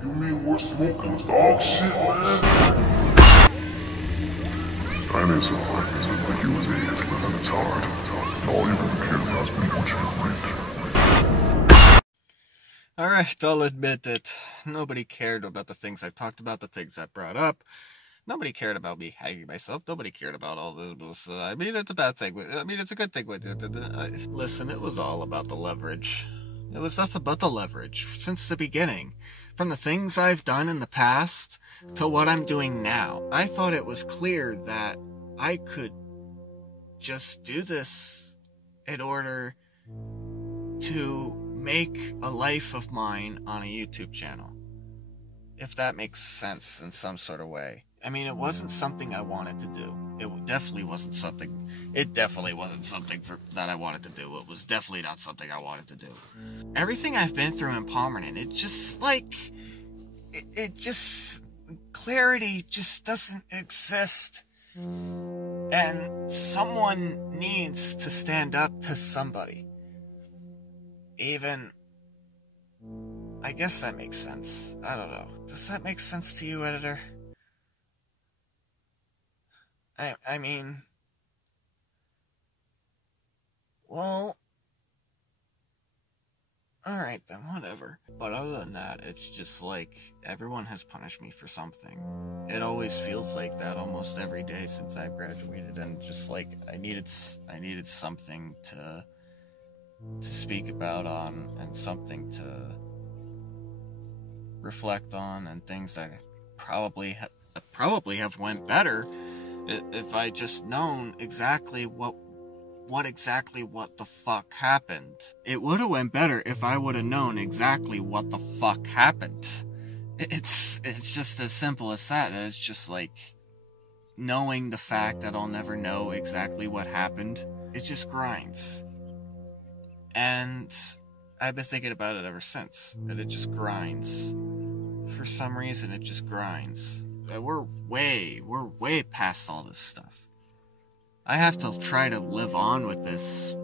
You mean we're smoking dog shit, man? I need some like you and me is living, it's hard. And all you really care about is being what you rent. Alright, I'll admit that nobody cared about the things I talked about, the things I brought up. Nobody cared about me hanging myself. Nobody cared about all this. I mean, it's a bad thing. I mean, it's a good thing. Listen, it was all about the leverage. It was nothing but the leverage since the beginning. From the things I've done in the past to what I'm doing now. I thought it was clear that I could just do this in order to make a life of mine on a YouTube channel. If that makes sense in some sort of way. I mean, it wasn't something I wanted to do. It definitely wasn't something that I wanted to do. It was definitely not something I wanted to do. Everything I've been through in Palmerton, it just, clarity just doesn't exist. And someone needs to stand up to somebody. Even, I guess that makes sense. I don't know. Does that make sense to you, editor? I mean, well, alright then, whatever. But other than that, it's just like, everyone has punished me for something. It always feels like that almost every day since I graduated, and just like, I needed something to speak about on, and something to reflect on, and things that probably have went better if I just known exactly what the fuck happened. It would have went better if I would have known exactly what the fuck happened. It's just as simple as that. It's just like knowing the fact that I'll never know exactly what happened. It just grinds. And I've been thinking about it ever since. And it just grinds. For some reason, it just grinds. We're way past all this stuff. I have to try to live on with this,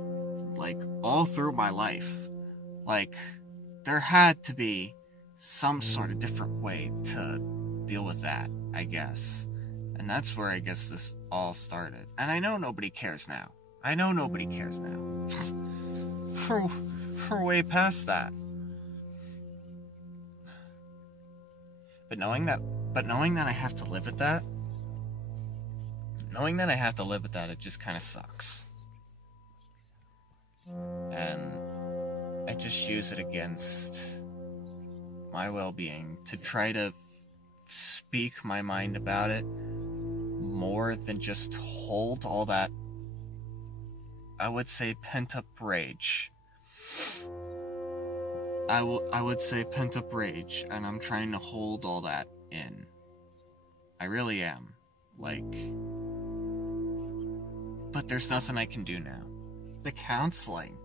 like, all through my life. Like, there had to be some sort of different way to deal with that, I guess. And that's where I guess this all started. And I know nobody cares now. We're way past that. But knowing that I have to live with that, it just kind of sucks. And I just use it against my well-being to try to speak my mind about it more than just hold all that, I would say, pent-up rage. I would say pent-up rage, and I'm trying to hold all that in. I really am. But there's nothing I can do now. The counseling.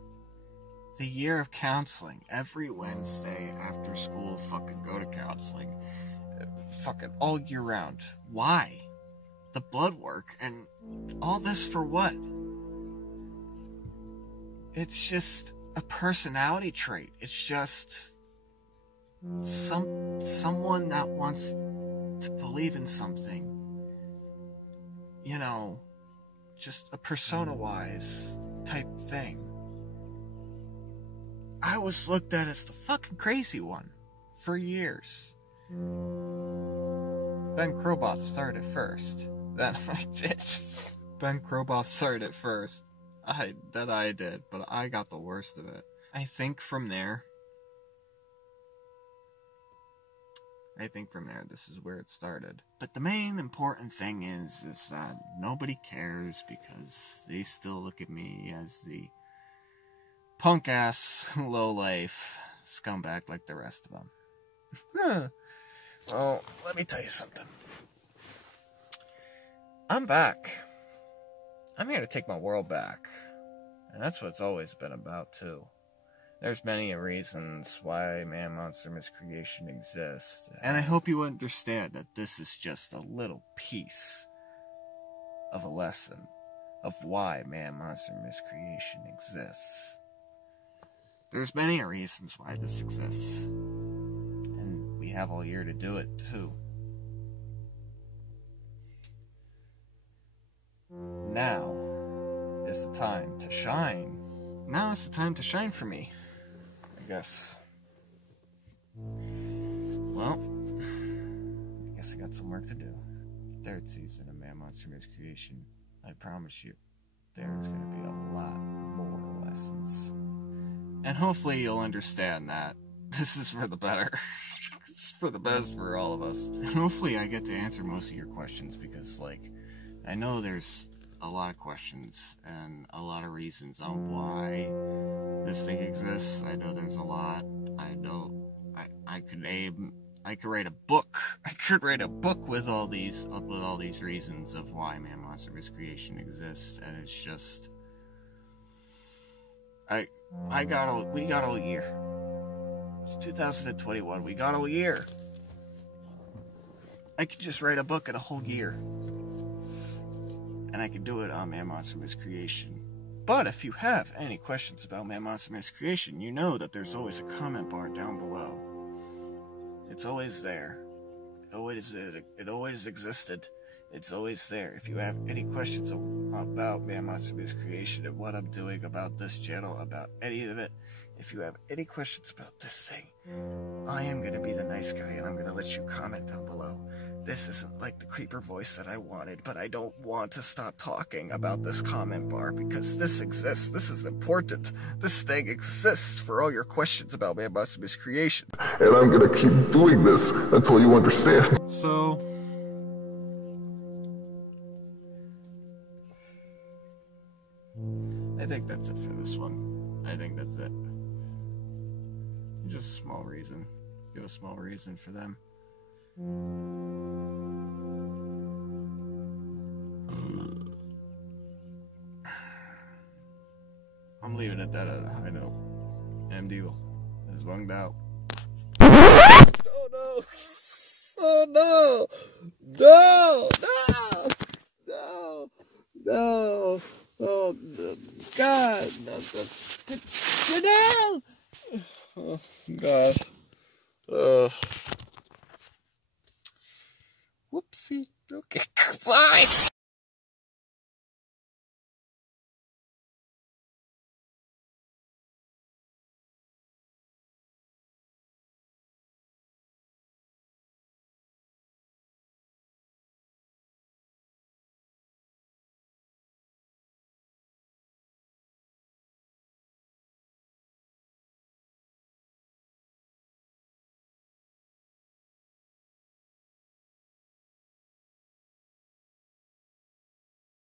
The year of counseling. Every Wednesday after school, fucking go to counseling. Fucking all year round. Why? The blood work and all this for what? It's just a personality trait. It's just someone that wants to believe in something. You know, just a persona-wise type thing. I was looked at as the fucking crazy one for years. Ben Croboth started first. Then I did. Ben Croboth started first. I did, but I got the worst of it. I think from there, this is where it started. But the main important thing is that nobody cares because they still look at me as the punk-ass, low-life scumbag like the rest of them. Well, let me tell you something. I'm back. I'm here to take my world back. And that's what it's always been about, too. There's many reasons why Man Monster Miscreation exists. And I hope you understand that this is just a little piece of a lesson of why Man Monster Miscreation exists. There's many reasons why this exists. And we have all year to do it, too. Now is the time to shine. Now is the time to shine for me, I guess. Well, I guess I got some work to do. Third season of Man Monster Miscreation. I promise you, there's going to be a lot more lessons. And hopefully you'll understand that this is for the better. It's for the best for all of us. And hopefully I get to answer most of your questions, because, like, I know there's a lot of questions and a lot of reasons on why this thing exists. I know there's a lot. I know I could write a book. I could write a book with all these reasons of why Man Monster Miscreation exists, and it's just we got all year. It's 2021. We got all year. I could just write a book in a whole year. And I could do it on Man Monster Miscreation. But if you have any questions about Man Monster Miscreation, you know that there's always a comment bar down below. It's always there. It always existed. It's always there. If you have any questions about Man Monster Miscreation and what I'm doing about this channel, about any of it, if you have any questions about this thing, I am going to be the nice guy and I'm going to let you comment down below. This isn't like the creeper voice that I wanted, but I don't want to stop talking about this comment bar because this exists. This is important. This thing exists for all your questions about Man Monster Miscreation. And I'm gonna keep doing this until you understand. So, I think that's it for this one. I think that's it. Just a small reason. Give a small reason for them. I'm leaving it at a high note. MD is bunged out. Oh no! Oh no! No! No! No! No! Oh God! No! No! Oh God! Whoopsie. Okay. Bye.